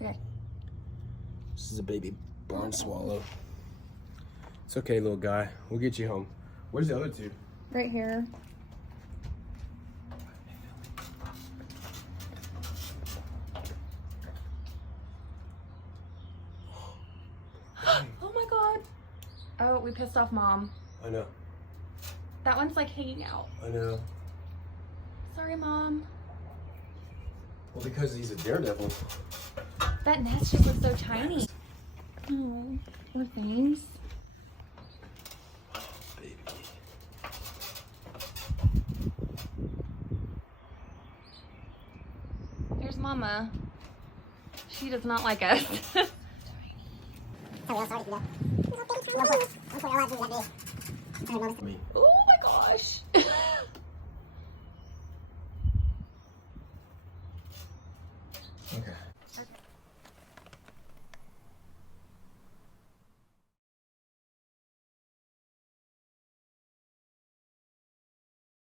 Okay. This is a baby barn swallow. It's okay, little guy. We'll get you home. Where's the other two? Right here. Oh my god. Oh, we pissed off Mom. I know. That one's like hanging out. I know. Sorry, Mom. Well, because he's a daredevil. That nest just looks so tiny. Oh, poor things. Baby. There's Mama. She does not like us. Me. Ooh.